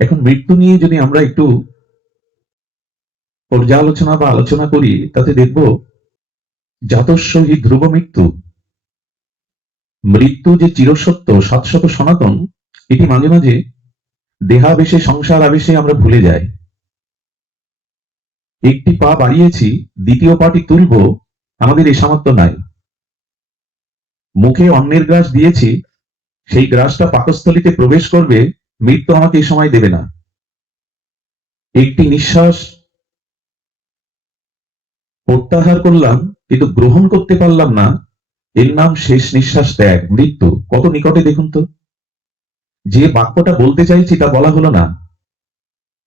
এখন মৃত্যু নিয়ে যদি আমরা একটু পর্যালোচনা বা আলোচনা করি, তাতে দেখব জাতস্য হি ধ্রুব মৃত্যু, মৃত্যু যে চিরসত্য শাশ্বত সনাতন, এটি মাঝে মাঝে দেহাবেশে সংসার আবেশে আমরা ভুলে যাই। একটি পা বাড়িয়েছি, দ্বিতীয় পাটি তুলব, আমাদের এ সামর্থ্য নাই। মুখে অন্যের গ্রাস দিয়েছি, সেই গ্রাসটা পাকস্থলিতে প্রবেশ করবে, মৃত্যু আমাকে এই সময় দেবে না। একটি নিঃশ্বাস প্রত্যাহার করলাম, কিন্তু গ্রহণ করতে পারলাম না, এর নাম শেষ নিঃশ্বাস ত্যাগ, মৃত্যু। কত নিকটে দেখুন তো। যে বাক্যটা বলতে চাইছি তা বলা হলো না,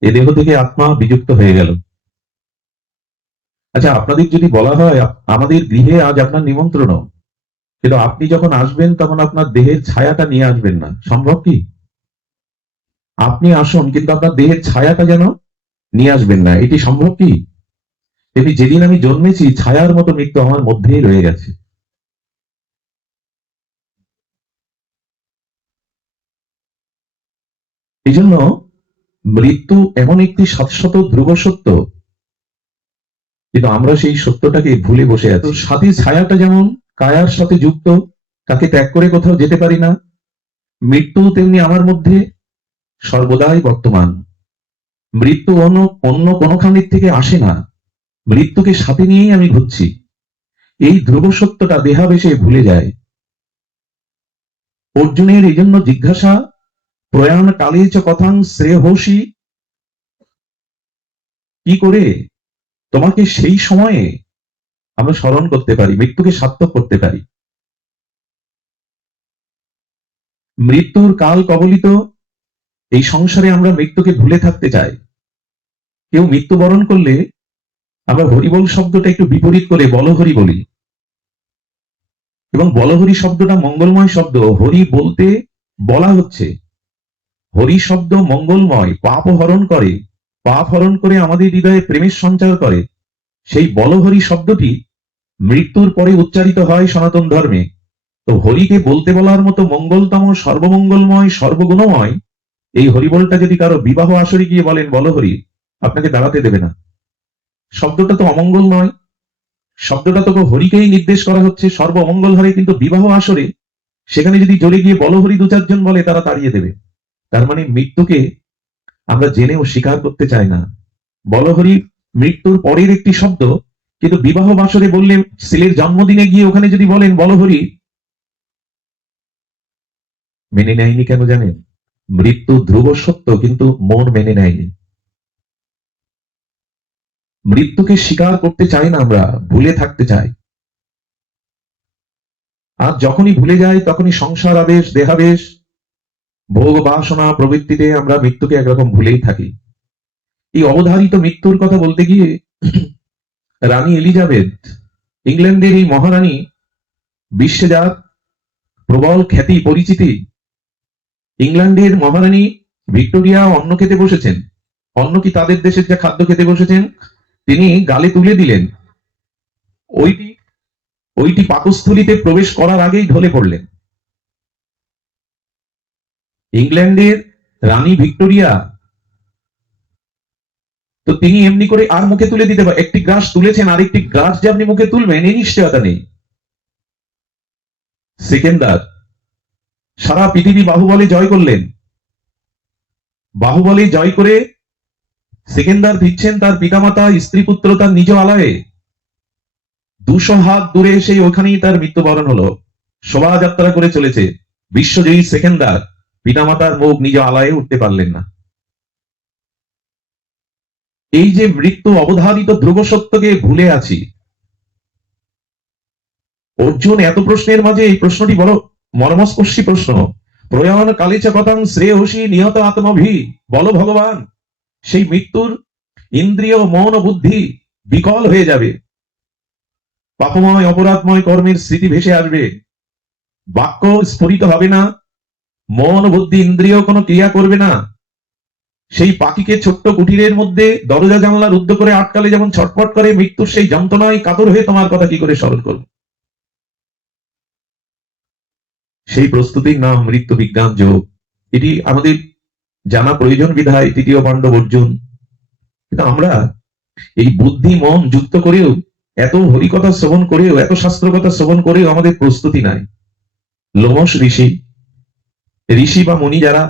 এ দেহ থেকে আত্মা বিযুক্ত হয়ে গেল। আচ্ছা, আপনাদের যদি বলা হয় আমাদের গৃহে আজ আপনার নিমন্ত্রণ, কিন্তু আপনি যখন আসবেন তখন আপনার দেহের ছায়াটা নিয়ে আসবেন না, সম্ভব কি? আপনি আসুন, কিন্তু আপনার দেহের ছায়াটা যেন নিয়ে আসবেন না, এটি সম্ভব কি? তেমনি যেদিন আমি জন্মেছি, ছায়ার মতো মৃত্যু আমার মধ্যেই রয়ে গেছে। এই জন্য মৃত্যু এমন একটি শাশ্বত ধ্রুব সত্য, কিন্তু আমরা সেই সত্যটাকে ভুলে বসে আছি। সাথী ছায়াটা যেমন কায়ার সাথে যুক্ত, তাকে ত্যাগ করে কোথাও যেতে পারি না, মৃত্যু তেমনি আমার মধ্যে সর্বদাই বর্তমান। মৃত্যু অন্য অন্য কোনোখানির থেকে আসে না, মৃত্যুকে সাথে নিয়েই আমি ঘুরছি। এই ধ্রুব সত্যটা দেহাবেশে ভুলে যায়। অর্জুনের এই জন্য জিজ্ঞাসা, প্রয়াণ কালে চ কথাং শ্রেয়হসি, কি করে তোমাকে সেই সময়ে আমরা স্মরণ করতে পারি, মৃত্যুকে সার্থক করতে পারি। মৃত্যুর কাল কবলিত এই সংসারে আমরা মৃত্যুকে ভুলে থাকতে চাই। কেউ মৃত্যুবরণ করলে আমরা হরিবল শব্দটা একটু বিপরীত করে বলহরি বলি, এবং বলহরি শব্দটা মঙ্গলময় শব্দ। হরি বলতে বলা হচ্ছে, হরি শব্দ মঙ্গলময়, পাপ হরণ করে, পাপ হরণ করে আমাদের হৃদয়ে প্রেমের সঞ্চার করে। সেই বলহরি শব্দটি মৃত্যুর পরে উচ্চারিত হয় সনাতন ধর্মে। তো হরিকে বলতে বলার মতো মঙ্গলতম, সর্বমঙ্গলময়, সর্বগুণময় এই হরিবলটা যদি কারো বিবাহ আসরে গিয়ে বলেন বলহরি, আপনাকে দাঁড়াতে দেবে না। শব্দটা তো অমঙ্গল নয়, শব্দটা তো হরিকেই নির্দেশ করা হচ্ছে, সর্ব অমঙ্গল হরে, কিন্তু বিবাহ আসরে সেখানে যদি জোরে গিয়ে বলহরি দু চারজন বলে, তারা তাড়িয়ে দেবে। তার মানে মৃত্যুকে আমরা জেনেও স্বীকার করতে চাই না। বলহরি মৃত্যুর পরের একটি শব্দ, কিন্তু বিবাহ বাসরে বললে, ছেলের জন্মদিনে গিয়ে ওখানে যদি বলেন বলহরি, মেনে নেয়নি কেন জানেন? মৃত্যু ধ্রুব সত্য, কিন্তু মন মেনে নেয়নি। মৃত্যুকে স্বীকার করতে চাই না, আমরা ভুলে থাকতে চাই। আর যখনই ভুলে যাই, তখনই সংসার আবেশ, দেহাবেশ, ভোগ বাসনা প্রবৃত্তিতে আমরা মৃত্যুকে একরকম ভুলেই থাকি। এই অবধারিত মৃত্যুর কথা বলতে গিয়ে রানী এলিজাবেথ, ইংল্যান্ডের এই মহারানী, বিশ্বে যার প্রবল খ্যাতি পরিচিতি, ইংল্যান্ডের মহারানী ভিক্টোরিয়া অন্ন খেতে বসেছেন। অন্ন কি তাদের দেশের যা খাদ্য খেতে বসেছেন, তিনি গালে তুলে দিলেন, ওইটি ওইটি পাকস্থলিতে প্রবেশ করার আগেই ঢলে পড়লেন। ইংল্যান্ডের রানী ভিক্টোরিয়া, তো তিনি এমনি করে আর মুখে তুলে দিতে পারেন? একটি গ্রাস তুলেছেন, আরেকটি গ্রাস যে আপনি মুখে তুলবেন, এই নিশ্চয়তা নেই। সেকেন্দার সারা পৃথিবী বাহুবলে জয় করলেন, বাহুবলে জয় করে সেকেন্দার দিচ্ছেন তার পিতামাতা, স্ত্রী পুত্র, তার নিজ আলয়ে। 200 হাত দূরে সেই ওখানেই তার মৃত্যুবরণ হলো। শোভাযাত্রা করে চলেছে বিশ্বজয়ী সেকেন্দার, পিতামাতার মুখ নিজ আলয়ে উঠতে পারলেন না। এই যে মৃত্যু অবধারিত ধ্রুব সত্যকে ভুলে আছি। অর্জুন এত প্রশ্নের মাঝে এই প্রশ্নটি বড় মর্মস্পর্শী প্রশ্ন। প্রয়াণ কালিচ কথাং শ্রেয়সী নিহত আত্মভি, বলো ভগবান, সেই মৃত্যুর ইন্দ্রিয়, মন ও বুদ্ধি বিকল হয়ে যাবে, পাপময় অপরাধময় কর্মের স্মৃতি ভেসে আসবে, বাক্য স্ফুরিত হবে না, মন বুদ্ধি ইন্দ্রিয় কোনো ক্রিয়া করবে না। সেই পাখিকে ছোট্ট কুটিরের মধ্যে দরজা জানলা রুদ্ধ করে আটকালে যেমন ছটফট করে, মৃত্যুর সেই যন্ত্রণায় কাতর হয়ে তোমার কথা কি করে স্মরণ করব? সেই প্রস্তুতির নাম মৃত্যু বিজ্ঞান যোগ। এটি আমাদের জানা প্রয়োজন বিধায় তৃতীয় পাণ্ডব অর্জুন। কিন্তু আমরা এই বুদ্ধি মন যুক্ত করেও, এত হরিকথা শ্রবণ করেও, এত শাস্ত্র কথা শ্রবণ করেও আমাদের প্রস্তুতি নাই। লোমশ ঋষি, ঋষি বা মুনি যারা,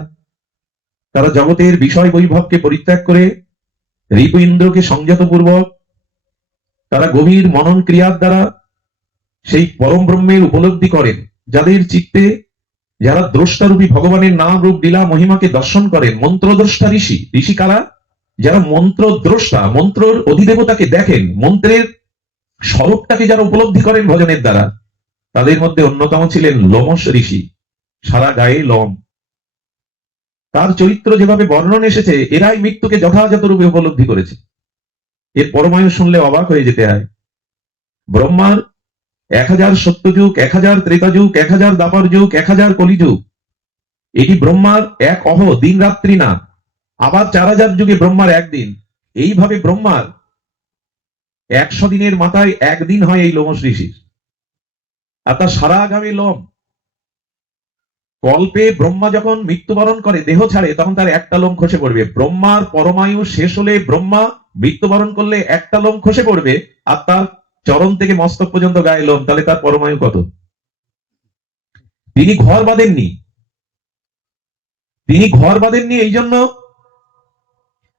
তারা জগতের বিষয় বৈভবকে পরিত্যাগ করে রিপু ইন্দ্রকে সংযত পূর্বক তারা গভীর মনন ক্রিয়ার দ্বারা সেই পরম ব্রহ্মের উপলব্ধি করেন। যাদের চিত্তে, যারা দ্রষ্টারূপী ভগবানের নাম রূপ লীলা মহিমাকে দর্শন করেন, মন্ত্রদ্রষ্টা ঋষি। ঋষি কারা? যারা মন্ত্র দ্রষ্টা, মন্ত্রর অধিদেবতাকে দেখেন, মন্ত্রের স্বরূপটাকে যারা উপলব্ধি করেন ভজনের দ্বারা, তাদের মধ্যে অন্যতম ছিলেন লোমশ ঋষি। সারা গায়ে লোম। তার চরিত্র যেভাবে বর্ণন এসেছে, এরাই মৃত্যুকে যথাযথ রূপে উপলব্ধি করেছে। এর পরমায়ু শুনলে অবাক হয়ে যেতে হয়। ব্রহ্মার 1000 সত্যযুগ, 1000 ত্রেতাযুগ, 1000 দ্বাপর যুগ, 1000 কলিযুগ, এটি ব্রহ্মার এক অহ, দিন রাত্রি না। আবার 4000 যুগে ব্রহ্মার একদিন। এইভাবে ব্রহ্মার 100 দিনের মাথায় একদিন হয় এই লোমশ ঋষির। আর তার সারা আগামী লোম। কল্পে ব্রহ্মা যখন মৃত্যুবরণ করে, দেহ ছাড়ে, তখন তার একটা লোম খসে পড়বে। ব্রহ্মার পরমায়ু শেষ হলে, ব্রহ্মা মৃত্যুবরণ করলে একটা লোম খসে পড়বে, আর তার চরণ থেকে মস্তক পর্যন্ত গায়ে লোম। তাহলে তার পরমায়ু কত? তিনি ঘর বাঁধেননি। তিনি ঘর বাঁধেননি এই জন্য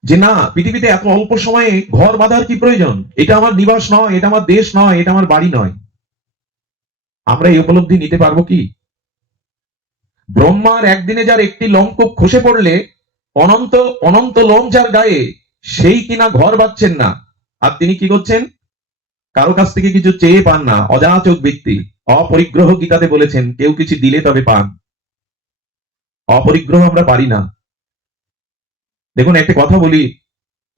যে না, পৃথিবীতে এত অল্প সময়ে ঘর বাঁধার কি প্রয়োজন, এটা আমার নিবাস নয়, এটা আমার দেশ নয়, এটা আমার বাড়ি নয়। আমরা এই উপলব্ধি নিতে পারবো কি? ব্রহ্মার একদিনে যার একটি লোমকূপ খসে পড়লে অনন্ত অনন্ত লোম যার গায়ে, সেই কিনা ঘর বাঁধছেন না। আর তিনি কি করছেন? কারো কাছ থেকে কিছু চেয়ে পান না। অযাচক ব্যক্তি, অপরিগ্রহ। গীতাতে বলেছেন, কেউ কিছু দিলে তবে পান। অপরিগ্রহ আমরা পারি না। দেখুন, একটা কথা বলি,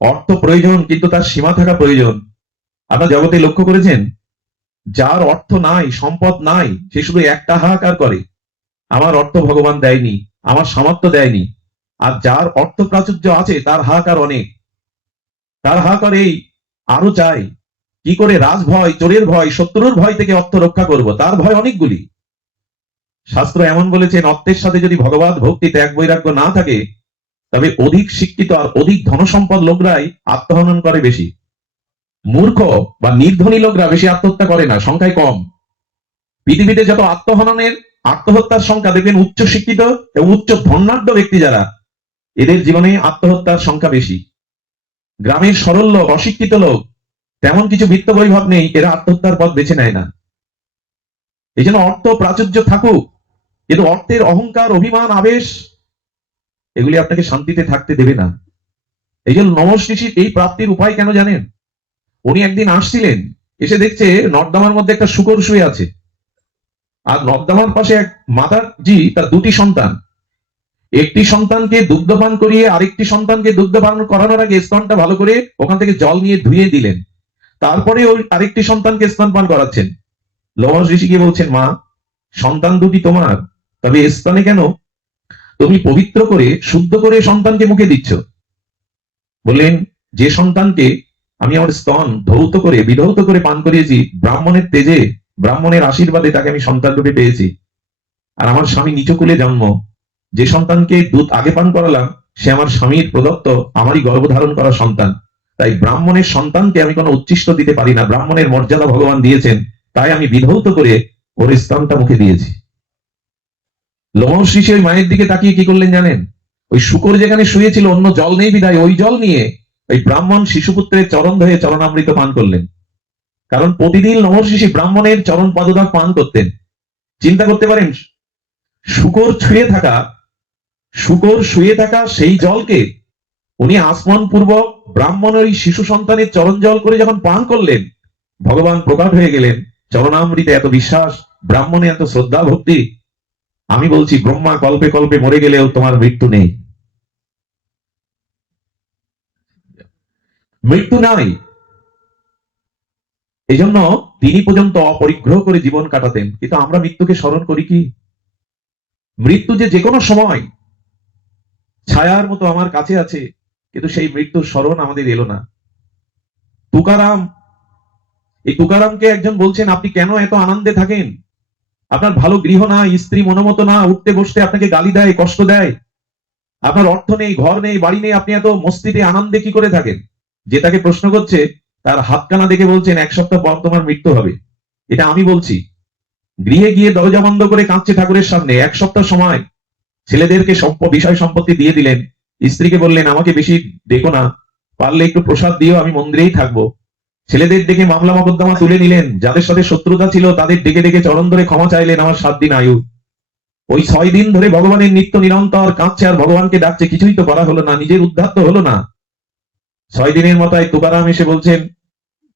অর্থ প্রয়োজন, কিন্তু তার সীমা থাকা প্রয়োজন। আপনার জগতে লক্ষ্য করেছেন, যার অর্থ নাই, সম্পদ নাই, সে শুধু একটা হাহাকার করে, আমার অর্থ ভগবান দেয়নি, আমার সামর্থ্য দেয়নি। আর যার অর্থ প্রাচুর্য আছে, তার হাহাকার অনেক। তার হাহাকার এই, আরো চাই। কি করে রাজভয়, চোরের ভয়, শত্রুর ভয় থেকে অর্থ রক্ষা করব, তার ভয় অনেকগুলি। শাস্ত্র এমন বলেছেন, অর্থের সাথে যদি ভগবত ভক্তি, ত্যাগ, বৈরাগ্য না থাকে, তবে অধিক শিক্ষিত আর অধিক ধনসম্পদ লোকরাই আত্মহনন করে বেশি। মূর্খ বা নির্ধনী লোকরা বেশি আত্মহত্যা করে না, সংখ্যায় কম। পৃথিবীতে যত আত্মহত্যার সংখ্যা দেখবেন, উচ্চ শিক্ষিত এবং উচ্চ ধনাঢ্য ব্যক্তি যারা, এদের জীবনে আত্মহত্যার সংখ্যা বেশি। গ্রামের সরল লোক, অশিক্ষিত লোক, তেমন কিছু বিত্ত বৈভব নেই, এরা আত্মহত্যার পথ বেছে নেয় না। এই জন্য অর্থ প্রাচুর্য থাকুক, কিন্তু অর্থের অহংকার, অভিমান, আবেশ, এগুলি আপনাকে শান্তিতে থাকতে দেবে না। এই জন্য নমস ঋষির এই প্রাপ্তির উপায় কেন জানেন? উনি একদিন আসছিলেন, এসে দেখছে নর্দমার মধ্যে একটা শূকর শুয়ে আছে। আর নর্দমার পাশে এক মাতাজি, তার দুটি সন্তান। একটি সন্তানকে দুগ্ধপান করিয়ে আরেকটি সন্তানকে দুগ্ধপান করানোর আগে স্তনটা ভালো করে ওখান থেকে জল নিয়ে ধুয়ে দিলেন। তারপরে ওই আরেকটি সন্তানকে স্তন পান করাচ্ছেন। লোমশ ঋষি গিয়ে বলছেন, মা, সন্তান দুটি তোমার, তবে স্তনে কেন? তুমি পবিত্র করে, শুদ্ধ করে সন্তানকে মুখে দিচ্ছ। বললেন, যে সন্তানকে আমি আমার স্তন ধৌত করে, বিধৌত করে পান করিয়েছি, ব্রাহ্মণের তেজে, ব্রাহ্মণের আশীর্বাদে তাকে আমি সন্তান রূপে পেয়েছি। আর আমার স্বামী নিচকুলে জন্ম। যে সন্তানকে দুধ আগে পান করালাম, সে আমার স্বামীর প্রদত্ত, আমারই গর্ভধারণ করা সন্তান। তাই ব্রাহ্মণের সন্তানকে আমি কোনো উচ্ছিষ্ট দিতে পারি না। ব্রাহ্মণের মর্যাদা ভগবান দিয়েছেন, তাই আমি বিধৌত করে ওর স্তনটা মুখে দিয়েছি। লোমশ ঋষি ওই মায়ের দিকে তাকিয়ে কি করলেন জানেন? ওই শূকর যেখানে শুয়েছিল, অন্য জল নেই বিধায় ওই জল নিয়ে ওই ব্রাহ্মণ শিশুপুত্রের চরণ ধরে চরণামৃত পান করলেন। কারণ প্রতিদিন লোমশ ঋষি ব্রাহ্মণের চরণ পদদাগ পান করতেন। চিন্তা করতে পারেন, শূকর শুয়ে থাকা সেই জলকে উনি আসমান পূর্বক ব্রাহ্মণের ওই শিশু সন্তানের চরণ জল করে যখন পান করলেন, ভগবান প্রকট হয়ে গেলেন। চরণামৃতে এত বিশ্বাস, ব্রাহ্মণে এত শ্রদ্ধা ভক্তি। আমি বলছি, ব্রহ্মা কল্পে কল্পে মরে গেলেও তোমার মৃত্যু নেই, মৃত্যু নাই। এই জন্য তিনি পর্যন্ত অপরিগ্রহ করে জীবন কাটাতেন। কিন্তু আমরা মৃত্যুকে স্মরণ করি কি? মৃত্যু যে কোনো সময় ছায়ার মতো আমার কাছে আছে, কিন্তু সেই মৃত্যুর স্মরণ আমাদের এলো না। তুকারাম, এই তুকারামকে একজন বলছেন, আপনি কেন এত আনন্দে থাকেন? আপনার ভালো গৃহ না, স্ত্রী মনোমত না, উঠতে বসতে আপনাকে গালি দেয়, কষ্ট দেয়। আপনার অর্থ নেই, ঘর নেই, বাড়ি নেই, আপনি এত মস্তিতে আনন্দে কি করে থাকেন? যে তাকে প্রশ্ন করছে তার হাতখানা দেখে বলছেন 1 সপ্তাহ পর তোমার মৃত্যু হবে। এটা আমি বলছি। গৃহে গিয়ে দরজা বন্ধ করে কাঁদছে ঠাকুরের সামনে, 1 সপ্তাহ সময়। ছেলেদেরকে বিষয় সম্পত্তি দিয়ে দিলেন, স্ত্রীকে বললেন আমাকে বেশি ডেকো না, পারলে একটু প্রসাদ দিও, আমি মন্দিরেই থাকবো। ছেলেদের ডেকে মামলা মোকদ্দমা তুলে নিলেন, যাদের সাথে শত্রুতা ছিল তাদের ডেকে ডেকে চরণ ধরে ক্ষমা চাইলেন, আমার 7 দিন আয়ু। ওই 6 দিন ধরে ভগবানের নিত্য নিরন্তর কাঁদছে আর ভগবানকে ডাকছে, কিছুই তো করা হলো না, নিজের উদ্ধার তো হলো না। 6 দিনের মাথায় তুকারাম এসে বলছেন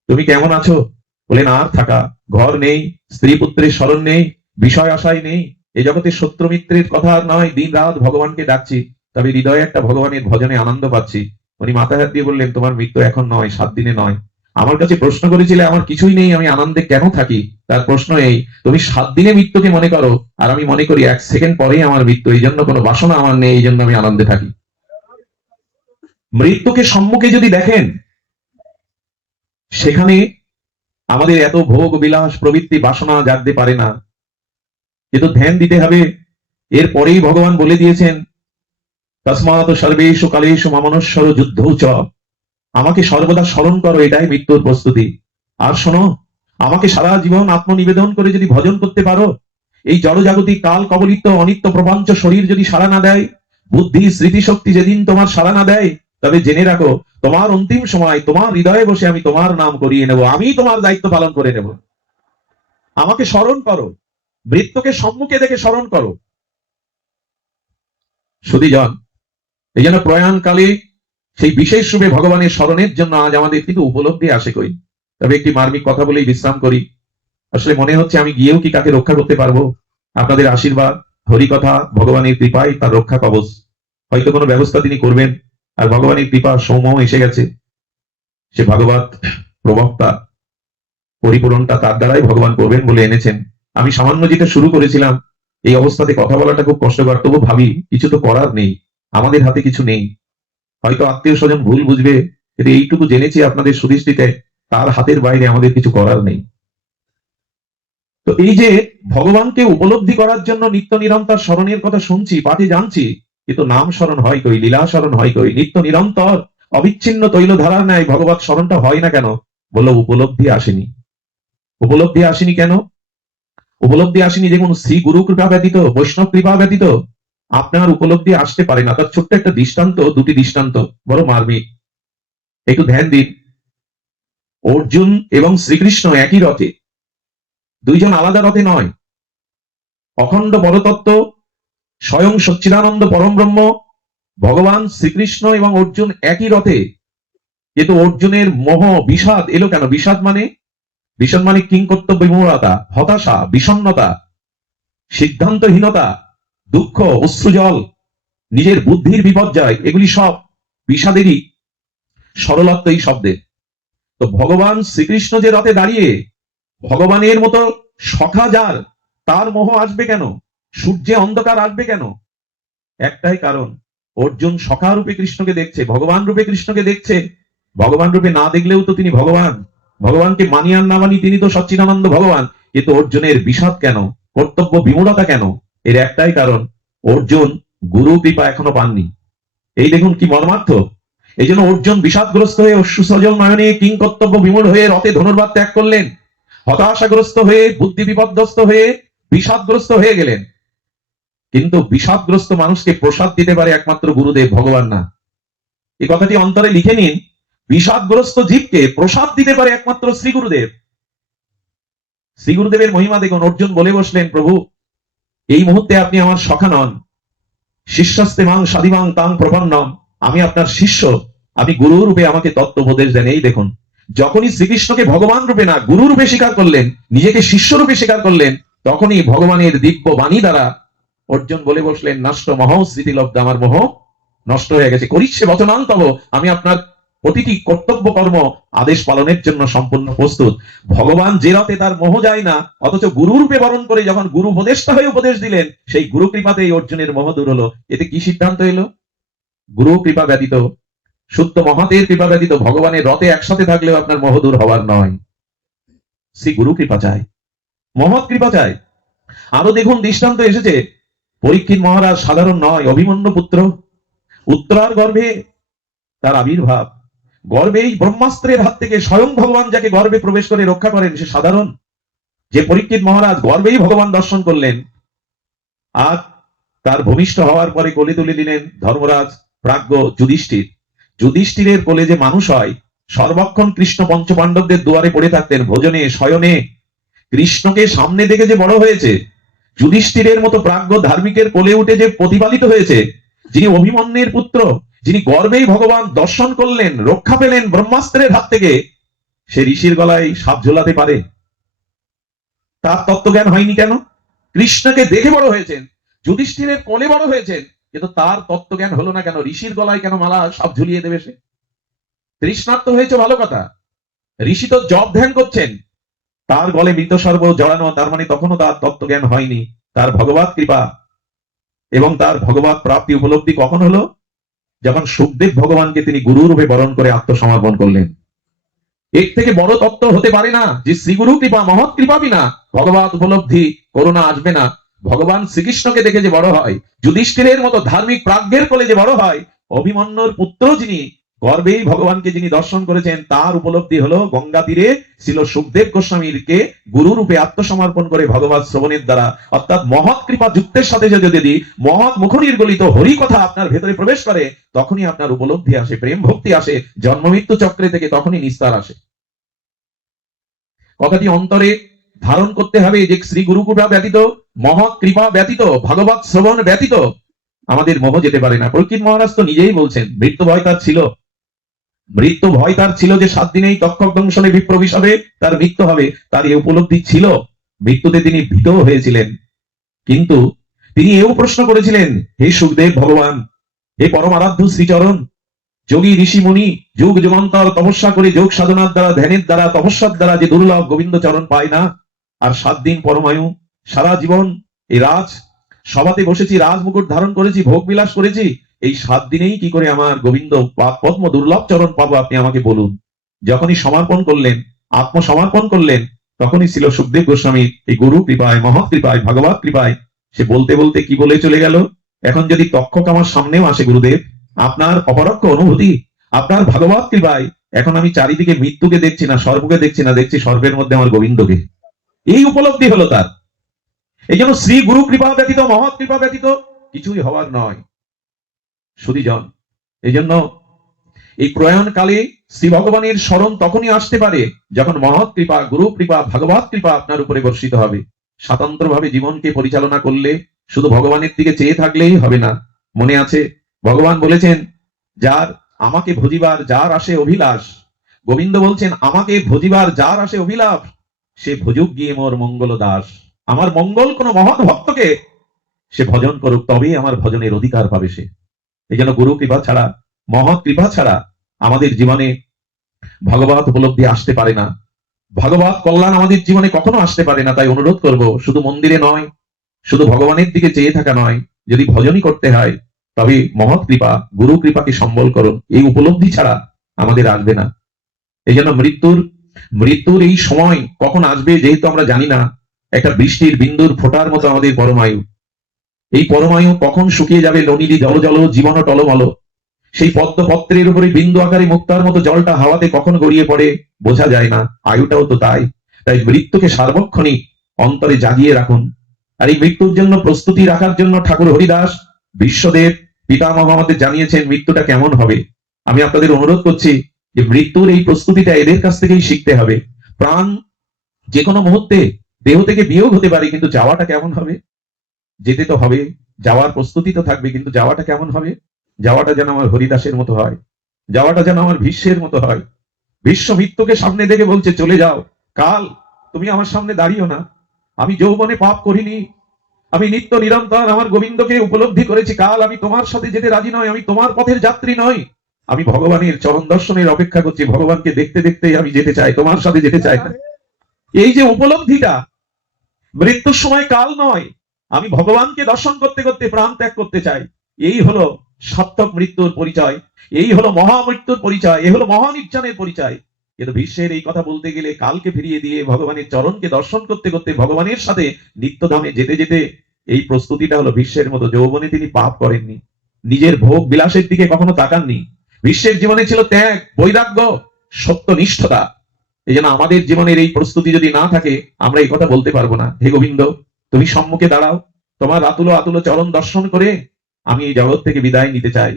তুমি কেমন আছো? বলেন আর থাকা, ঘর নেই, স্ত্রী পুত্রের স্মরণ নেই, বিষয় আশাই নেই, এই জগতের শত্রু মিত্রের কথা আর নয়, দিন রাত ভগবানকে ডাকছি, তবে হৃদয়ে একটা ভগবানের ভজনে আনন্দ পাচ্ছি। উনি মাথা হাত দিয়ে বললেন তোমার মৃত্যু এখন নয়, 7 দিনে নয়। আমার কাছে প্রশ্ন করেছিলে আমার কিছুই নেই, আমি আনন্দে কেন থাকি? তার প্রশ্ন এই, তুমি 7 দিনে মৃত্যুকে মনে করো, আর আমি মনে করি 1 সেকেন্ড পরেই আমার মৃত্যু, এই জন্য কোনো বাসনা আমার নেই, এই জন্য আমি আনন্দে থাকি। মৃত্যুকে সম্মুখে যদি দেখেন, সেখানে আমাদের এত ভোগ বিলাস প্রবৃত্তি বাসনা জাগতে পারে না, কিন্তু ধ্যান দিতে হবে। এরপরেই ভগবান বলে দিয়েছেন তসমাৎ সর্বেষু কালেষু মমনশ্বর যুদ্ধ চ, আমাকে সর্বদা স্মরণ করো, এটাই মৃত্যুর প্রস্তুতি। আর শোনো, আমাকে সারা জীবন আত্মনিবেদন করে যদি ভজন করতে পারো, এই জড়জাগতিক কাল কবলিত অনিত্য প্রপঞ্চ শরীর যদি সাড়া না দেয়, বুদ্ধি স্মৃতিশক্তি যেদিন তোমার সাড়া না দেয়, তবে জেনে রাখো তোমার অন্তিম সময় তোমার হৃদয়ে বসে আমি তোমার নাম করিয়ে নেব, আমি তোমার দায়িত্ব পালন করে নেব। আমাকে স্মরণ করো, মৃত্যুকে সম্মুখে দেখে স্মরণ করো। সুধীজন, এই জন্য প্রয়াণকালে সেই বিশেষ রূপে ভগবানের স্মরণের জন্য আজ আমাদের কিন্তু উপলব্ধি আসে কই। তবে একটি মার্মিক কথা বলেই বিশ্রাম করি। আসলে মনে হচ্ছে আমি গিয়েও কি কাকে রক্ষা করতে পারবো? আপনাদের আশীর্বাদ, হরিকথা, ভগবানের কৃপায় তার রক্ষা কবচ। হয়তো কোনো ব্যবস্থা তিনি করবেন, আর ভগবানের কৃপা সৌম্য এসে গেছে। সে ভাগবত প্রবক্তা, পরিপূরণটা তার দ্বারাই ভগবান করবেন বলে এনেছেন। আমি সামান্য যেটা শুরু করেছিলাম, এই অবস্থাতে কথা বলাটা খুব কষ্টকর, তবু ভাবি কিছু তো করার নেই, আমাদের হাতে কিছু নেই। হয়তো আত্মীয় স্বজন ভুল বুঝবে, কিন্তু এইটুকু জেনেছি আপনাদের সুদৃষ্টিতে তার হাতের বাইরে আমাদের কিছু করার নেই। তো এই যে ভগবানকে উপলব্ধি করার জন্য নিত্য নিরন্তর স্মরণের কথা শুনছি, পাঠে জানছি, কিন্তু নাম স্মরণ হয় কই, লীলা স্মরণ হয় কই, নিত্য নিরন্তর অবিচ্ছিন্ন তৈল ধারার ন্যায় ভগবত স্মরণটা হয় না কেন? বলল উপলব্ধি আসেনি। উপলব্ধি আসেনি কেন? উপলব্ধি আসেনি দেখুন, শ্রী গুরু কৃপা ব্যতীত, বৈষ্ণব কৃপা ব্যতীত আপনার উপলব্ধি আসতে পারে না। তার ছোট্ট একটা দৃষ্টান্ত, দুটি দৃষ্টান্ত বড় মার্মিক, একটু ধ্যান দিন। অর্জুন এবং শ্রীকৃষ্ণ একই রথে, দুইজন আলাদা রথে নয়। অখণ্ড পরতত্ত্ব স্বয়ং সচ্চিদানন্দ পরম ব্রহ্ম ভগবান শ্রীকৃষ্ণ এবং অর্জুন একই রথে, কিন্তু অর্জুনের মোহ বিষাদ এলো কেন? বিষাদ মানে কিংকর্তব্য বিমূঢ়তা, হতাশা, বিষণ্ণতা, সিদ্ধান্তহীনতা, দুঃখ, অশ্রুজল, নিজের বুদ্ধির বিপর্যয়, এগুলি সব বিষাদেরই সরলত্ব এই শব্দের। তো ভগবান শ্রীকৃষ্ণ যে রথে দাঁড়িয়ে, ভগবানের মতো সখা যার, তার মোহ আসবে কেন? সূর্যে অন্ধকার আসবে কেন? একটাই কারণ, অর্জুন সখা রূপে কৃষ্ণকে দেখছে, ভগবান রূপে কৃষ্ণকে দেখছে। ভগবান রূপে না দেখলেও তো তিনি ভগবান, ভগবানকে মানি আর না মানি তিনি তো সচ্চিদানন্দ ভগবান। কিন্তু অর্জুনের বিষাদ কেন, কর্তব্য বিমূঢ়তা কেন? এর একটাই কারণ, অর্জুন গুরু কৃপা এখনো পাননি। এই দেখুন কি মর্মার্থ। এই জন্য অর্জুন বিষাদগ্রস্ত হয়ে অশ্রুসজল নয়নে কিং কর্তব্য বিমূঢ় হয়ে রথে ধনুর্বাদ ত্যাগ করলেন, হতাশাগ্রস্ত হয়ে, বুদ্ধি বিপর্যস্ত হয়ে, বিষাদগ্রস্ত হয়ে গেলেন। কিন্তু বিষাদগ্রস্ত মানুষকে প্রসাদ দিতে পারে একমাত্র গুরুদেব, ভগবান না। এই কথাটি অন্তরে লিখে নিন, বিষাদগ্রস্ত জীবকে প্রসাদ দিতে পারে একমাত্র শ্রী গুরুদেব। শ্রী গুরুদেবের মহিমা দেখুন। অর্জুন বলে বসলেন, প্রভু এই মুহূর্তে আপনি আমার সখা নন, শিষ্যস্তে মাং সাধিমাং তাং প্রপন্নম, আমি আপনার শিষ্য, আমি গুরু রূপে আমাকে তত্ত্ব উপদেশ দেন। এই দেখুন, যখনই শ্রীকৃষ্ণকে ভগবান রূপে না গুরু রূপে স্বীকার করলেন, নিজেকে শিষ্য রূপে স্বীকার করলেন, তখনই ভগবানের দিব্য বাণী দ্বারা অর্জুন বলে বসলেন, নষ্ট মহ স্মৃতিলব্ধ, আমার মোহ নষ্ট হয়ে গেছে, করিচ্ছে বচনান্তব, আমি আপনার প্রতিটি কর্তব্য কর্ম আদেশ পালনের জন্য সম্পূর্ণ প্রস্তুত। ভগবান যে রথে তার মোহ যায় না, অথচ গুরু রূপে বরণ করে যখন গুরু উপদেষ্টা হয়ে উপদেশ দিলেন, সেই গুরু কৃপাতে এই অর্জুনের মোহ দূর হলো। এতে কি সিদ্ধান্ত এলো? গুরু কৃপা ব্যতীত, শুদ্ধ মহাতের কৃপা ব্যতীত ভগবানের রথে একসাথে থাকলেও আপনার মোহ দূর হওয়ার নয়। শ্রী গুরু কৃপা চায়, মহৎ কৃপা চায়। আরো দেখুন দৃষ্টান্ত এসেছে, পরীক্ষিত মহারাজ সাধারণ নয়, অভিমন্যু পুত্র, উত্তরার গর্ভে তার আবির্ভাব, গর্ভেই ব্রহ্মাস্ত্রের হাত থেকে স্বয়ং ভগবান যাকে গর্ভে প্রবেশ করে রক্ষা করেন সে সাধারণ, যে পরীক্ষিত মহারাজ গর্ভেই ভগবান দর্শন করলেন, আর তার ভূমিষ্ঠ হওয়ার পরে কোলে তুলে দিলেন ধর্মরাজ প্রাজ্ঞ যুধিষ্ঠির। যুধিষ্ঠিরের কোলে যে মানুষ হয়, সর্বক্ষণ কৃষ্ণ পঞ্চপাণ্ডবদের দুয়ারে পড়ে থাকতেন, ভোজনে শয়নে কৃষ্ণকে সামনে দেখে যে বড় হয়েছে, যুধিষ্ঠিরের মতো প্রাজ্ঞ ধার্মিকের কোলে উঠে যে প্রতিপালিত হয়েছে, যিনি অভিমন্যের পুত্র, যিনি গর্বেই ভগবান দর্শন করলেন, রক্ষা পেলেন ব্রহ্মাস্ত্রের হাত থেকে, সে ঋষির গলায় সাপ ঝোলাতে পারে? তার তত্ত্বজ্ঞান হয়নি কেন? কৃষ্ণকে দেখে বড় হয়েছেন, যুধিষ্ঠিরের কোলে বড় হয়েছেন, কিন্তু তার তত্ত্বজ্ঞান হলো না কেন? ঋষির গলায় কেন মালা সাপ ঝুলিয়ে দেবে সে? তৃষ্ণার্ত হয়েছে ভালো কথা, ঋষি তো জপ ধ্যান করছেন, তার গলে মৃত সর্ব জড়ানো, তার মানে তখনও তার তত্ত্বজ্ঞান হয়নি। তার ভগবত কৃপা এবং তার ভগবত প্রাপ্তি উপলব্ধি কখন হলো? যখন সুখদেব ভগবানকে তিনি গুরু রূপে বরণ করে আত্মসমর্পণ করলেন। এর থেকে বড় তত্ত্ব হতে পারে না যে শ্রীগুরু কৃপা, মহৎ কৃপা বিনা ভগবত উপলব্ধি, করুণা আসবে না। ভগবান শ্রীকৃষ্ণকে দেখে যে বড় হয়, যুধিষ্ঠিরের মতো ধার্মিক প্রাজ্ঞের কোলে যে বড় হয়, অভিমন্যুর পুত্র যিনি গর্বেই ভগবানকে যিনি দর্শন করেছেন, তার উপলব্ধি হলো গঙ্গা তীরে ছিল সুখদেব গোস্বামীকে গুরু রূপে আত্মসমর্পণ করে ভগবত শ্রবণের দ্বারা, অর্থাৎ মহৎ কৃপা যুক্তের সাথে যদি মহৎ মুখনির্গলিত হরি কথা আপনার ভেতরে প্রবেশ করে, তখনই আপনার উপলব্ধি আসে, প্রেম ভক্তি আসে, জন্ম মৃত্যু চক্রে থেকে তখনই নিস্তার আসে। কথাটি অন্তরে ধারণ করতে হবে যে শ্রী গুরু কৃপা ব্যতীত, মহৎ কৃপা ব্যতীত, ভগবত শ্রবণ ব্যতীত আমাদের মোহ যেতে পারে না। পরীক্ষিত মহারাজ তো নিজেই বলছেন মৃত্যু ভয় তার ছিল, মৃত্যু ভয় তার ছিল যে 7 দিনেই তক্ষক দংশনে বিপ্রবেশ হবে, তার মৃত্যু হবে, তার এই উপলব্ধি ছিল। মৃত্যুতে তিনি ভীত হয়েছিলেন, কিন্তু তিনি এও প্রশ্ন করেছিলেন, হে সুখদেব ভগবান, হে পরম আরাধ্য শ্রীচরণ, যোগী ঋষি মুনি যুগ যুগান্তর তপস্যা করে যোগ সাধনার দ্বারা, ধ্যানের দ্বারা, তপস্যার দ্বারা যে দুর্লভ গোবিন্দ চরণ পায় না, আর 7 দিন পরমায়ু, সারা জীবন এই রাজ সভাতে বসেছি, রাজ মুকুট ধারণ করেছি, ভোগ বিলাস করেছি, এই 7 দিনেই কি করে আমার গোবিন্দ পদ্ম দুর্লভ চরণ পাবো আপনি আমাকে বলুন। যখনই সমর্পণ করলেন, আত্মসমর্পণ করলেন, তখনই ছিল সুখদেব গোস্বামী এই গুরু কৃপায়, মহৎ কৃপায়, ভগবত কৃপায়। সে বলতে বলতে কি বলে চলে গেল, এখন যদি তক্ষক আমার সামনেও আসে, গুরুদেব আপনার অপরোক্ষ অনুভূতি, আপনার ভাগবত কৃপায় এখন আমি চারিদিকে মৃত্যুকে দেখছি না, সর্বকে দেখছি না, দেখছি সর্বের মধ্যে আমার গোবিন্দকে। এই উপলব্ধি হলো তার। এই জন্য শ্রী গুরু কৃপা ব্যতীত, মহৎ কৃপা ব্যতীত কিছুই হওয়ার নয় সুধীজন। এই জন্য এই প্রয়াণকালে শ্রী ভগবানের স্মরণ তখনই আসতে পারে যখন মহৎ কৃপা, গুরু কৃপা, ভাগবত কৃপা আপনার উপরে বর্ষিত হবে। স্বতন্ত্রভাবে জীবনকে পরিচালনা করলে শুধু ভগবানের দিকে চেয়ে থাকলেই হবে না। মনে আছে ভগবান বলেছেন, যার আমাকে ভজিবার যার আসে অভিলাষ, গোবিন্দ বলছেন আমাকে ভজিবার যার আসে অভিলাষ, সে ভজুক গিয়ে মোর মঙ্গল দাস। আমার মঙ্গল কোন মহৎ ভক্তকে সে ভজন করুক, তবেই আমার ভজনের অধিকার পাবে সে। এই জন্য গুরু কৃপা ছাড়া, মহৎ কৃপা ছাড়া আমাদের জীবনে ভগবত উপলব্ধি আসতে পারে না, ভগবত কল্যাণ আমাদের জীবনে কখনো আসতে পারে না। তাই অনুরোধ করব, শুধু মন্দিরে নয়, শুধু ভগবানের দিকে চেয়ে থাকা নয়, যদি ভজনই করতে হয় তবে মহৎ কৃপা, গুরু কৃপাকে সম্বল করুন। এই উপলব্ধি ছাড়া আমাদের আসবে না। এই জন্য মৃত্যুর এই সময় কখন আসবে যেহেতু আমরা জানি না, একটা বৃষ্টির বিন্দুর ফোঁটার মতো আমাদের পরমায়ু। এই পরমায়ু কখন শুকিয়ে যাবে, লনিলি জল জল জীবন টলমল, সেই পদ্মপত্রের উপরে বিন্দু আকারে মুক্তার মতো জলটা হাওয়াতে কখন গড়িয়ে পড়ে বোঝা যায় না, আয়ুটাও তো তাই। তাই মৃত্যুকে সার্বক্ষণিক অন্তরে জাগিয়ে রাখুন। আর এই মৃত্যুর জন্য প্রস্তুতি রাখার জন্য ঠাকুর হরিদাস বিশ্বদেব পিতামহ আমাদের জানিয়েছেন মৃত্যুটা কেমন হবে। আমি আপনাদের অনুরোধ করছি যে মৃত্যুর এই প্রস্তুতিটা এদের কাছ থেকেই শিখতে হবে। প্রাণ যে কোনো মুহূর্তে দেহ থেকে বিয়োগ হতে পারে, কিন্তু যাওয়াটা কেমন হবে? যেতে তো হবে, যাওয়ার প্রস্তুতি তো থাকবে, কিন্তু যাওয়াটা কেমন হবে? যাওয়াটা যেন আমার হরিদাসের মতো হয়, যাওয়াটা যেন আমার ভীষ্মের মতো হয়। ভীষ্ম মৃত্যুকে সামনে দেখে বলছে, চলে যাও কাল, তুমি আমার সামনে দাঁড়িও না, আমি যৌবনে পাপ করিনি, আমি নিত্য নিরন্তর আমার গোবিন্দকে উপলব্ধি করেছি, কাল আমি তোমার সাথে যেতে রাজি নয়, আমি তোমার পথের যাত্রী নই, আমি ভগবানের চরণ দর্শনের অপেক্ষা করছি, ভগবানকে দেখতে দেখতে আমি যেতে চাই, তোমার সাথে যেতে চাই না। এই যে উপলব্ধিটা, মৃত্যুর সময় কাল নয়, আমি ভগবানকে দর্শন করতে করতে প্রাণ ত্যাগ করতে চাই, এই হলো সার্থক মৃত্যুর পরিচয়, এই হলো মহামৃত্যুর পরিচয়, এই হলো মহানির্জনের পরিচয়। কিন্তু বিশ্বের এই কথা বলতে গেলে কালকে ফিরিয়ে দিয়ে ভগবানের চরণকে দর্শন করতে করতে ভগবানের সাথে নিত্যধামে যেতে যেতে এই প্রস্তুতিটা হলো বিশ্বের মতো। যৌবনে তিনি পাপ করেননি, নিজের ভোগ বিলাসের দিকে কখনো তাকাননি। বিশ্বের জীবনে ছিল ত্যাগ, বৈরাগ্য, সত্যনিষ্ঠতা। এই জন্য আমাদের জীবনের এই প্রস্তুতি যদি না থাকে, আমরা এই কথা বলতে পারবো না, হে গোবিন্দ তুমি সম্মুখে দাঁড়াও, তোমার আতুল আতুল চরণ দর্শন করে আমি এই জগৎ থেকে বিদায় নিতে চাই।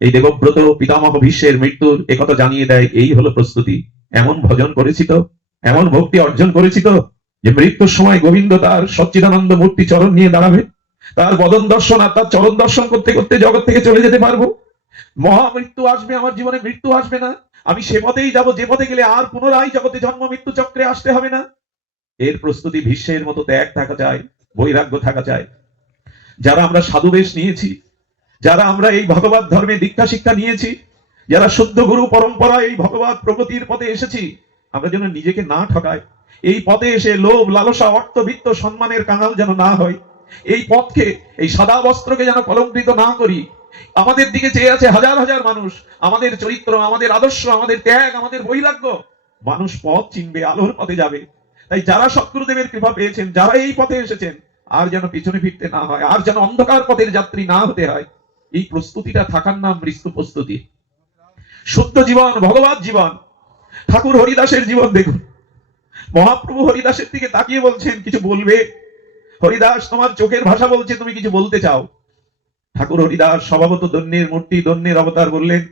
এই দেবব্রত পিতামহ ভীষ্মের মৃত্যুর একথা জানিয়ে দেয়, এই হলো প্রস্তুতি। এমন ভজন করেছি তো, এমন ভক্তি অর্জন করেছি তো, যে মৃত্যুর সময় গোবিন্দ তার সচ্চিদানন্দ মূর্তি চরণ নিয়ে দাঁড়াবে, তার বদন দর্শন আর তার চরণ দর্শন করতে করতে জগৎ থেকে চলে যেতে পারবো। মহা মৃত্যু আসবে, আমার জীবনে মৃত্যু আসবে না, আমি সে পথেই যাব যে পথে গেলে আর পুনরায় জগতে জন্ম মৃত্যু চক্রে আসতে হবে না। এর প্রস্তুতি ভীষ্মের মতো ত্যাগ থাকা চাই, বৈরাগ্য থাকা চাই। যারা আমরা সাধু বেশ নিয়েছি, যারা আমরা এই ভগবত ধর্মে দীক্ষা শিক্ষা নিয়েছি, যারা শুদ্ধ গুরু পরম্পরা এই ভগবত প্রগতির পথে এসেছি, আমরা যেন নিজেকে না ঠকাই। এই পথে এসে লোভ লালসা অর্থ বিত্ত সম্মানের কাঙাল যেন না হয়। এই পথকে, এই সাদা বস্ত্রকে যেন কলঙ্কিত না করি। আমাদের দিকে চেয়ে আছে হাজার হাজার মানুষ, আমাদের চরিত্র, আমাদের আদর্শ, আমাদের ত্যাগ, আমাদের বৈরাগ্য, মানুষ পথ চিনবে, আলোর পথে যাবে। তাই যারা সৎগুরুদেবের কৃপা পেয়েছেন, যারা এই পথে এসেছেন, আর যেন পিছনে ফিরতে না হয়, আর যেন অন্ধকার পথের যাত্রী না হতে হয়। এই প্রস্তুতিটা থাকার নাম মৃত্যু প্রস্তুতি। শুদ্ধ জীবন, ভগবত জীবন। ঠাকুর হরিদাসের জীবন দেখুন, মহাপ্রভু হরিদাসের দিকে তাকিয়ে বলছেন কিছু বলবে? হরিদাস, তোমার চোখের ভাষা বলছে তুমি কিছু বলতে চাও। ঠাকুর হরিদাস স্বভাবত দন্যের মূর্তি, দন্যের অবতার, বললেন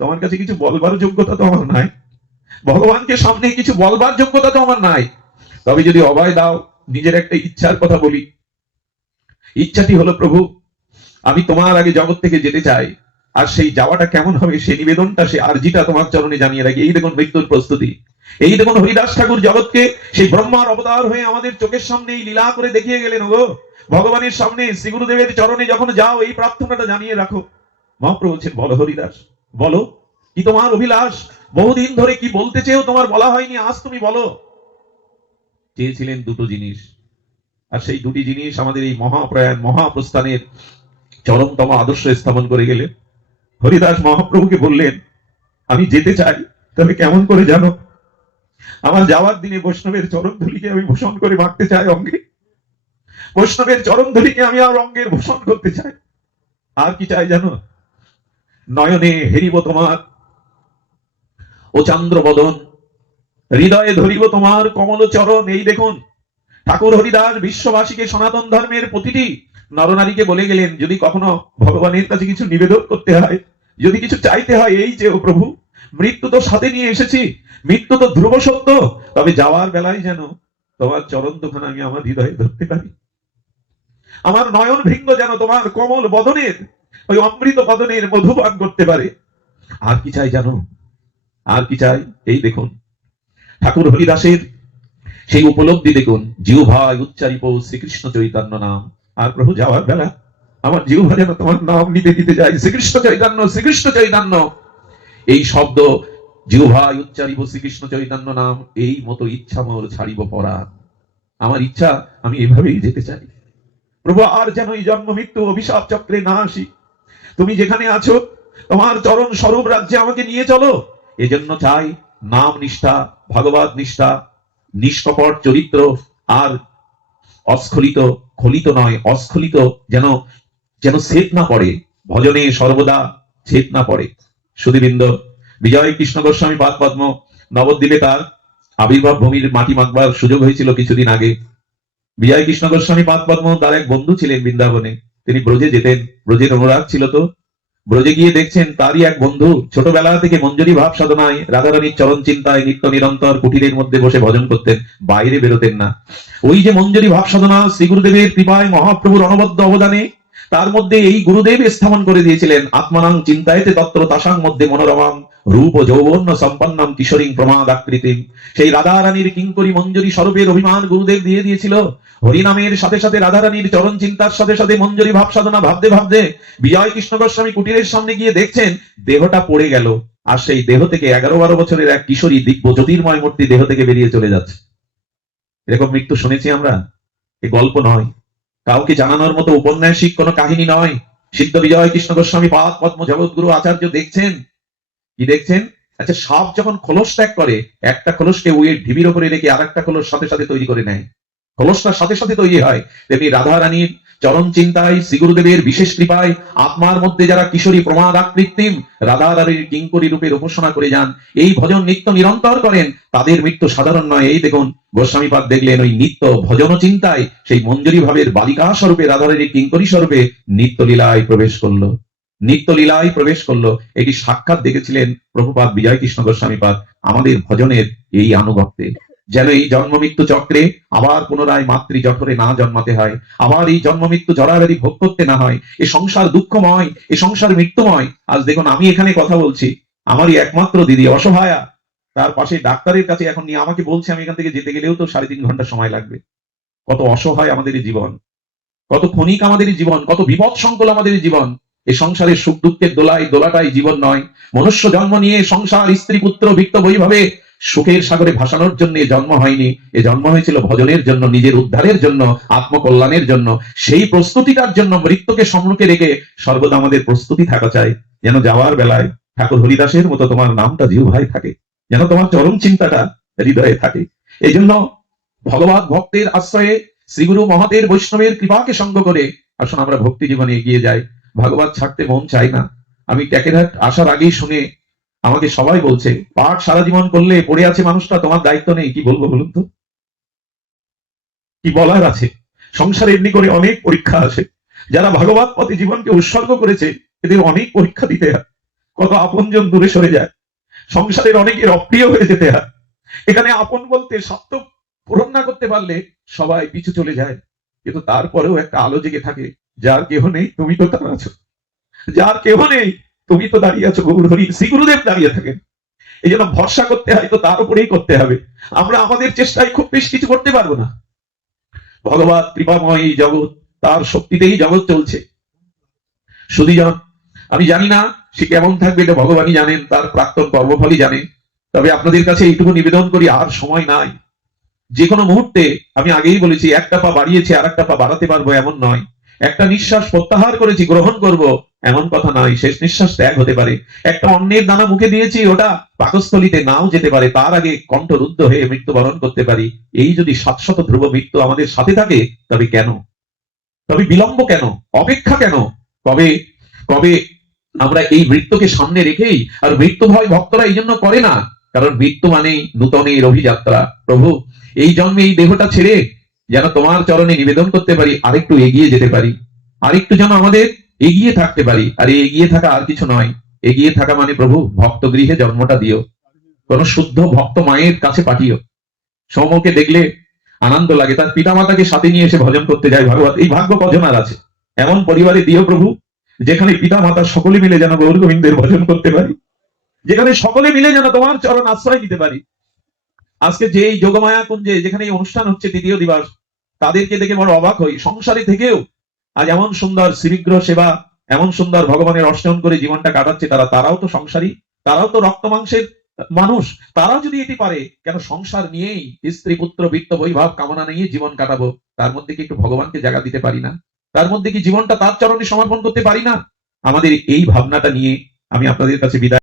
তোমার কাছে কিছু বলবার যোগ্যতা তো আমার নাই, ভগবানকে সামনে কিছু বলবার যোগ্যতা তো আমার নাই, তবে যদি অভয় দাও নিজের একটা ইচ্ছার কথা বলি। ইচ্ছাটি হলো, প্রভু আমি তোমার আগে জগৎ থেকে যেতে চাই, আর সেই যাওয়াটা কেমন হবে সে নিবেদনটা, সে আরজিটা তোমার চরণে জানিয়ে রাখি। এই দেখুন মৃত্যুর প্রস্তুতি। এই দেখুন হরিদাস ঠাকুর জগৎকে সেই ব্রহ্মার অবতার হয়ে আমাদের চোখের সামনে লীলা করে দেখিয়ে গেলেন। গো ভগবানের সামনে শ্রী গুরুদেবের চরণে যখন যাও, এই প্রার্থনাটা জানিয়ে রাখো। মহাপ্রভু বলছেন, বলো হরিদাস, বলো কি তোমার অভিলাষ, বহুদিন ধরে কি বলতে চেয়েও তোমার বলা হয়নি, আজ তুমি বলো। চেয়েছিলেন দুটো জিনিস, আর সেই দুটি জিনিস আমাদের এই মহাপ্রয়াণ মহাপ্রস্থানের চরমতম আদর্শ স্থাপন করে গেলে। হরিদাস মহাপ্রভুকে বললেন, আমি যেতে চাই, তবে কেমন করে জানো? আমার যাওয়ার দিনে বৈষ্ণবের চরণ ধুলিকে আমি ভূষণ করে মাখতে চাই অঙ্গে, বৈষ্ণবের চরণ ধুলিকে আমি আর অঙ্গের ভূষণ করতে চাই। আর কি চাই জানো? নয়নে হেরিব তোমার ও চান্দ্র বদন, হৃদয়ে ধরিব তোমার কমল চরণ। এই দেখুন ঠাকুর হরিদাস বিশ্ববাসীকে সনাতন ধর্মের প্রতিটি নরনারীকে বলে গেলেন, যদি কখনো ভগবানের কাছে কিছু নিবেদন করতে হয়, যদি কিছু চাইতে হয়, এই যে ও প্রভু মৃত্যু তো সাথে নিয়ে এসেছি, মৃত্যু তো ধ্রুব সত্য, তবে যাওয়ার বেলায় যেন তোমার চরণ দুখানা আমি আমার হৃদয়ে ধরতে পারি, আমার নয়ন ভৃঙ্গ যেন তোমার কোমল বদনের ওই অমৃত বদনের মধুপান করতে পারে। আর কি চাই জানো? আর কি চাই? এই দেখুন ঠাকুর হরিদাসের সেই উপলব্ধি দেখুন, জিহ্বায় উচ্চারিত শ্রীকৃষ্ণ চৈতন্য নাম। আর প্রভু যাওয়ার বেলা আমার জিহ্বা যেন তোমার নাম নিতে নিতে যায়, শ্রীকৃষ্ণ চৈতন্য, শ্রীকৃষ্ণ চৈতন্য। এই শব্দ জিহ্বায় উচ্চারিব শ্রীকৃষ্ণ চৈতন্য নাম, এই মতো ইচ্ছা মোর ছাড়িব পরাণ। আমার ইচ্ছা আমি এভাবেই যেতে চাই। প্রভু আর যেন এই জন্ম মৃত্যু অভিশাপ চক্রে না আসি। তুমি যেখানে আছো তোমার চরণ স্বরূপ রাজ্যে আমাকে নিয়ে চলো। এজন্য চাই নাম নিষ্ঠা, ভগবত নিষ্ঠা, নিষ্কপট চরিত্র, আর অস্খলিত, খলিত নয় অস্খলিত যেন যেন ছেদ না পড়ে, ভজনে সর্বদা ছেদ না পড়ে। সুধীবৃন্দ, বিজয় কৃষ্ণ গোস্বামী পাদ পদ্ম নবদ্বীপে তার আবির্ভাব ভূমির মাটি মাখবার সুযোগ হয়েছিল কিছুদিন আগে। বিজয় কৃষ্ণ গোস্বামী পাদ পদ্ম তার এক বন্ধু ছিলেন বৃন্দাবনে, তিনি ব্রজে যেতেন, ব্রজের অনুরাগ ছিল তো। ব্রজে গিয়ে দেখছেন তারই এক বন্ধু ছোটবেলা থেকে মঞ্জুরি ভাব সাধনায়, রাধারানীর চরণ চিন্তায় নিত্য নিরন্তর কুটিরের মধ্যে বসে ভজন করতেন, বাইরে বেরোতেন না। ওই যে মঞ্জুরি ভাব সাধনা শ্রী গুরুদেবের কৃপায়, মহাপ্রভুর অনবদ্য অবদানে, তার মধ্যে এই গুরুদেব স্থাপন করে দিয়েছিলেন আত্মানাং চিন্তায়তে তত্র তাসাং মধ্যে মনোরমাম রূপ যৌবন্য সম্পন্নম কিশোরীং প্রমাদ আকৃতিম। সেই রাধারানীর কিঙ্করী মঞ্জুরি স্বরূপের অভিমান গুরুদেব দিয়ে দিয়েছিল। হরিনামের সাথে সাথে রাধারানীর চরণ চিন্তার সাথে সাথে মঞ্জুরি ভাব সাধনা ভাবতে ভাবতে বিজয় কৃষ্ণ গোস্বামী কুটিরের সামনে গিয়ে দেখছেন দেহটা পড়ে গেল, আর সেই দেহ থেকে 11-12 বছরের এক কিশোরী দিব্য জ্যোতির্ময় মূর্তি দেহ থেকে বেরিয়ে চলে যাচ্ছে। এরকম মৃত্যু শুনেছি আমরা, এ গল্প নয়, কাউকে জানানোর মতো উপন্যাসিক কোনো কাহিনী নয়। সিদ্ধ বিজয় কৃষ্ণ গোস্বামী পাদ পদ্ম জগৎগুরু আচার্য দেখছেন, কি দেখছেন? আচ্ছা, সাপ যখন খোলস ত্যাগ করে, একটা খোলসকে উইয়ের ঢিবির উপরে রেখে আর একটা খোলস সাথে সাথে তৈরি করে নেয়, খোলসটার সাথে সাথে তৈরি হয়। তেমনি রাধা রানীর চরণ চিন্তায় শ্রী গুরুদেবের বিশেষ কৃপায় আত্মার মধ্যে যারা কিশোরী প্রমাদ আকৃত্রিম রাধারানীর কিঙ্করী রূপের উপাসনা করে যান, এই ভজন নিত্য নিরন্তর করেন, তাদের মৃত্যু সাধারণ নয়। এই দেখুন গোস্বামীপাদ দেখলেন ওই নিত্য ভজন চিন্তায় সেই মঞ্জুরি ভাবের বালিকা স্বরূপে রাধারানীর কিঙ্করী স্বরূপে নিত্য লীলায় প্রবেশ করলো, নিত্য লীলায় প্রবেশ করলো। এটি সাক্ষাৎ দেখেছিলেন প্রভুপাদ বিজয় কৃষ্ণ গোস্বামীপাদ আমাদের ভজনের এই আনুগত্যে। যেন এই জন্ম মৃত্যু চক্রে আবার পুনরায় মাতৃ জঠরে না জন্মাতে হয়, আবার এই জন্ম মৃত্যু জরাবেরি ভোগ করতে না হয়। এ সংসার দুঃখময়, এ সংসার মৃত্যুময়। আজ দেখুন আমি এখানে কথা বলছি, আমারই একমাত্র দিদি অসহায়া, তার পাশে ডাক্তারের কাছে এখন নিয়ে আমাকে বলছে আমি এখান থেকে যেতে গেলেও তো 3.5 ঘন্টা সময় লাগবে। কত অসহায় আমাদের এই জীবন, কত ক্ষণিক আমাদের এই জীবন, কত বিপদ সংকুল আমাদের এই জীবন। এই সংসারের সুখ দুঃখের দোলাটাই জীবন নয়। মনুষ্য জন্ম নিয়ে সংসার স্ত্রী পুত্র ভিক্ত বৈভাবে সুখের সাগরে ভাসানোর জন্য জন্ম হয়নি, এ জন্ম হয়েছিল ভজনের জন্য, নিজের উদ্ধারের জন্য, আত্মকল্যাণের জন্য। সেই প্রস্তুতিটার জন্য মৃত্যুকে সম্মুখে রেখে সর্বদা আমাদের প্রস্তুতি থাকা চাই, যেন যাওয়ার বেলায় ঠাকুর হরিদাসের মতো তোমার নামটা জিহ্বায় থাকে, যেন তোমার চরম চিন্তাটা হৃদয়ে থাকে। এই জন্য ভগবত ভক্তের আশ্রয়ে শ্রীগুরু মহাতের বৈষ্ণবের কৃপাকে সঙ্গ করে আসুন আমরা ভক্তি জীবনে এগিয়ে যাই। ভাগবত ছাড়তে মন চাই না। আমি ট্যাকেরহাট আসার আগেই শুনে আমাকে সবাই বলছে পাঠ সারা জীবন করলে পড়ে আছে মানুষটা, তোমার দায়িত্ব নেই। কি বলবো বলুন তো, কি বলার আছে? সংসারে এমনি করে অনেক পরীক্ষা আসে। যারা ভাগবত পথে জীবনকে উৎসর্গ করেছে এদের অনেক পরীক্ষা দিতে হয়। কত আপনজন দূরে সরে যায়, সংসারের অনেকের অপ্রিয় হয়ে যেতে হয়। এখানে আপন বলতে স্বার্থ পূরণ না করতে পারলে সবাই পিছু চলে যায়, কিন্তু তারপরেও একটা আলো জেগে থাকে, যার কেহ নেই তুমি তো তার আছো, যার কেহ নেই তুমি তো দাঁড়িয়ে আছো। গৌর হরি শ্রী গুরুদেব দাঁড়িয়ে থাকেন। এই জন্য ভরসা করতে হয় তো তার উপরেই করতে হবে। আমরা আমাদের চেষ্টায় খুব বেশি কিছু করতে পারবো না। ভগবত কৃপাময় এই জগৎ, তার শক্তিতেই জগৎ চলছে। সুধীজন আমি জানি না সে কেমন থাকবে, এটা ভগবানই জানেন, তার প্রাক্তন কর্মফলই জানেন। তবে আপনাদের কাছে এইটুকু নিবেদন করি, আর সময় নাই। যে কোনো মুহূর্তে, আমি আগেই বলেছি, একটা পা বাড়িয়েছে আর একটা পা বাড়াতে পারবো এমন নয়। একটা নিঃশ্বাস প্রত্যাহার করেছি, গ্রহণ করব এমন কথা নয়। শেষ নিঃশ্বাস ত্যাগ হতে পারে। একটা অন্যের দানা মুখে দিয়েছি, ওটা পাকস্থলিতে নাও যেতে পারে, তার আগে কণ্ঠরুদ্ধ হয়ে মৃত্যুবরণ করতে পারি। এই যদি 700 ধ্রুব মৃত্যু আমাদের সাথে থাকে, তবে কেন, তবে বিলম্ব কেন, অপেক্ষা কেন? কবে কবে আমরা এই মৃত্যুকে সামনে রেখেই, আর মৃত্যু ভয় ভক্তরা এই জন্য করে না, কারণ মৃত্যু মানেই নূতনের অভিযাত্রা। প্রভু এই জন্মে এই দেহটা ছেড়ে যেন তোমার চরণে নিবেদন করতে পারি, আরেকটু এগিয়ে যেতে পারি, আরেকটু যেন আমাদের এগিয়ে থাকতে পারি। আর এই এগিয়ে থাকা আর কিছু নয়। এগিয়ে থাকা মানে প্রভু ভক্ত গৃহে জন্মটা দিও, কোন শুদ্ধ ভক্ত মায়ের কাছে পাঠিও। সৌমকে দেখলে আনন্দ লাগে, তার পিতামাতাকে সাথে নিয়ে এসে ভজন করতে যায় ভাগবত। এই ভাগ্য কজন আর আছে? এমন পরিবারে দিও প্রভু যেখানে পিতা মাতা সকলে মিলে যেন গৌর গোবিন্দের ভজন করতে পারি, যেখানে সকলে মিলে যেন তোমার চরণ আশ্রয় দিতে পারি। আজকে যে এই যোগমায়া কুঞ্জে যেখানে এই অনুষ্ঠান হচ্ছে তৃতীয় দিবস, তাদেরকে দেখে বড় অবাক হই। সংসারে থেকেও আজ এমন সুন্দর শ্রীবিগ্রহ সেবা, এমন সুন্দর ভগবানের অর্চন করে জীবনটা কাটাচ্ছে। তারাও তো সংসারী, তারাও তো রক্ত মাংসের মানুষ। তারাও যদি এটি পারে, কেন সংসার নিয়েই স্ত্রী পুত্র বিত্ত বৈভব কামনা নিয়ে জীবন কাটাবো? তার মধ্যে কি একটু ভগবানকে জায়গা দিতে পারি না? তার মধ্যে কি জীবনটা তার চরণে সমর্পণ করতে পারি না? আমাদের এই ভাবনাটা নিয়ে আমি আপনাদের কাছে বিদায়।